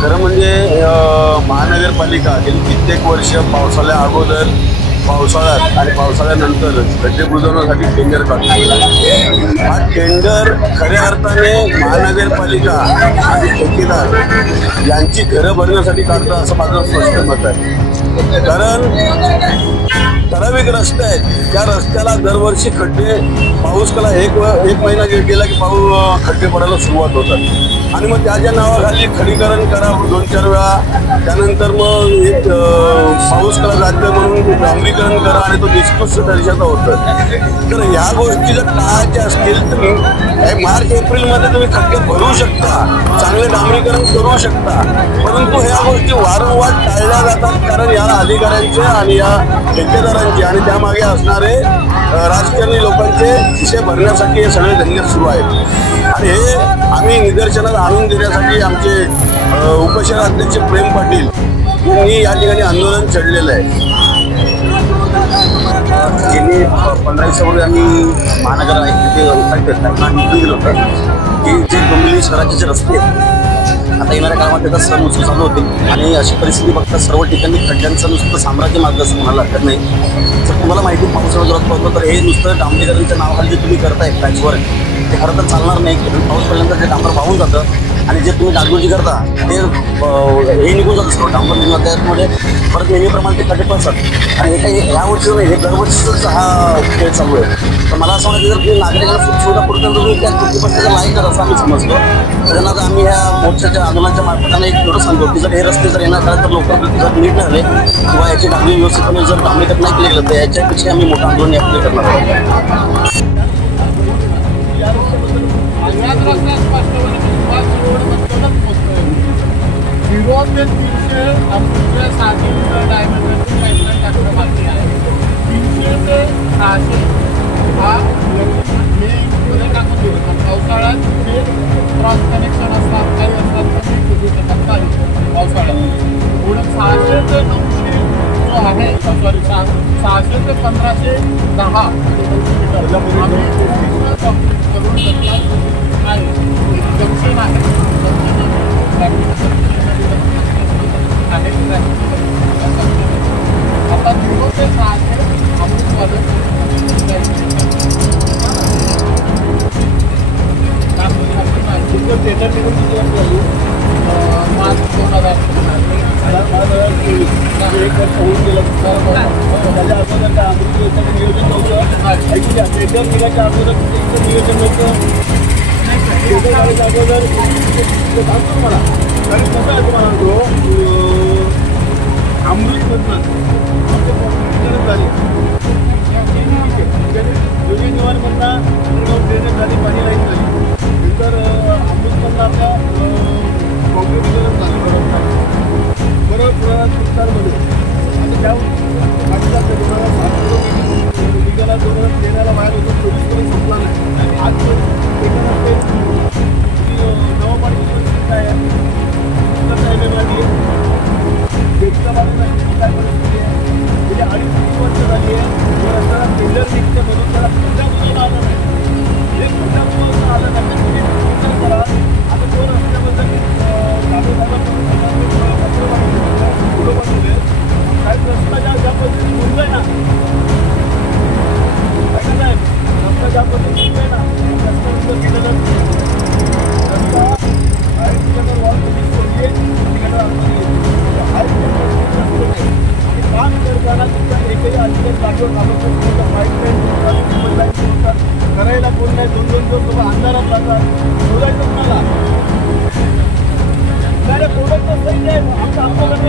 खरं म्हणजे महानगरपालिका गेली कित्येक वर्ष पावसाळ्या अगोदर, पावसाळ्यात आणि पावसाळ्यानंतर खड्डे बुजवण्यासाठी टेंडर काढतो। हा टेंडर खऱ्या अर्थाने महानगरपालिका आणि ठेकेदार यांची घरं भरण्यासाठी काढतो असं माझं स्पष्ट मत आहे। कारण ठराविक रस्ते आहेत, त्या रस्त्याला दरवर्षी खड्डे, पाऊस कला एक महिना गेला की खड्डे पडायला सुरुवात होतात आणि मग त्याच्या नावाखाली खडीकरण करा 2-4 वेळा, त्यानंतर मग एक पाऊस कला जाते म्हणून डांबरीकरण करा आणि तो निष्कृष्ट दर्जाचा होतं। तर ह्या गोष्टी जर टाळायच्या असतील तर मार्च-एप्रिलमध्ये तुम्ही खड्डे भरू शकता, चांगले डांबरीकरण करू शकता, परंतु ह्या गोष्टी वारंवार टाळल्या जातात कारण या अधिकाऱ्यांचे आणि या ठेकेदारांचे आणि त्यामागे असणारे राजकारणी लोकांचे खिसे भरण्यासाठी हे सगळे धंदे सुरू आहेत। आणि हे आम्ही निदर्शनात आणून देण्यासाठी आमचे उपशहराध्यक्ष प्रेम पाटील यांनी या ठिकाणी आंदोलन छेडलेलं आहे। गेली 15 दिवसापूर्वी आम्ही महानगर आयुक्त दिलं होतं की जे डोंबिवली शहराचे जे रस्ते आहेत आता येणाऱ्या काळात त्याचा सण उत्सव चालू होतील आणि अशी परिस्थिती बघता सर्व ठिकाणी खड्ड्यांचं नुसतं साम्राज्य मागलं असं म्हणायला हरकत नाही। जर तुम्हाला माहिती पावसाळा जोरात पडतो तर हे नुसतं डांबरीकरणच्या नावाखाली जे तुम्ही करताय पॅचवर्क ते खरं तर चालणार नाही। पाऊस पडल्यानंतर ते डांबर वाहून जातं आणि जे तुम्ही डागडुजी करता ते हे निघून जातं सर्व डांबर निघून जातं, त्यामुळे परत नेहमीप्रमाणे ते खड्डे पडतात आणि हे काही ह्या वर्षीच नाही, हे दरवर्षीच हा खेळ चालू आहे। तर मला असं वाटतं जर तुम्ही नागरिकांना सुविधा पुरवतात तुम्ही त्या 50% लाईन असं आम्ही समजतो। त्याच्यानंतर आम्ही ह्या मोर्चाच्या आंदोलनाच्या मार्फताने एक एवढं सांगतो की जर हे रस्ते जर येणार तर लवकर जर नीट झाले किंवा याची डांबरी व्यवस्थितपणे जर डांबरीकरण नाही केलं गेलं तर याच्यापेक्षा आम्ही मोठं आंदोलन यापुढे करणार आहोत। विरोध ते 300 अमृतच्या 600 डायमंडची पाईपलाईन टाकणं बाकी आहे। 300 ते 600 हा मे टाकून दिलं पण पावसाळ्यात ते क्रॉस कनेक्शन असतात, काही असतात तर ते करू शकत नाही पावसाळ्यात। पुढे 600 ते 900 जो आहे सॉरी 600 ते 1510 किलोमीटर आम्ही करून घेतला आहे। जंक्शन आहे आता 0 ते 600 अमृतवादन टेंडर निवडणूक झाली मार्च 2023 एक वर्ष होऊन गेलं। त्याच्या अगोदर त्या अमृत योजनेचं नियोजन नव्हतं, ऐकूया टेंडर निघायच्या अगोदर नियोजन नव्हतं, अगोदर सांगतो मला कारण कसं आहे तुम्हाला सांगतो अमृतमधनं झाली योगी निवारमधनं ड्रेनेज झाली, पाणी लाईन झाली, नंतर अमृतमधनं आपल्या कॉन्क्रिटीकरण झालं बरोबर प्रमाणात विस्तारमध्ये आणि त्या पाठीचा तुम्हाला 7 निघाला दोन देण्याला बाहेर होतो 24 संपला नाही। आज नवं पाणी काय आहे काय परिस्थिती आहे म्हणजे 2.5 वर्ष झाली आहे रस्त्याला टेंडर निघतं म्हणून त्याला खड्डा बुजवता आलं नाही, हे खड्डा बुजवता आलं नाही करा। आता तो रस्त्याबद्दल पुढं बनवले काही रस्ता ज्या पद्धतीने मुंबई ना काय काय रस्ता ज्या पद्धतीने मुंबई ना रस्त्याबद्दल केलेलं रस्ता आहे तिकडं वॉल पोलीस सोडली आहे तिकडं आणि काम करताना तुमच्या एकही अधिकारी जागेवर थांबत पाईपलाईन करायला कोण नाही, 2-2 दिवस अंधारात जातात शोधायचं कुणाला प्रोडक्ट सही आहे आमचं आंदोलन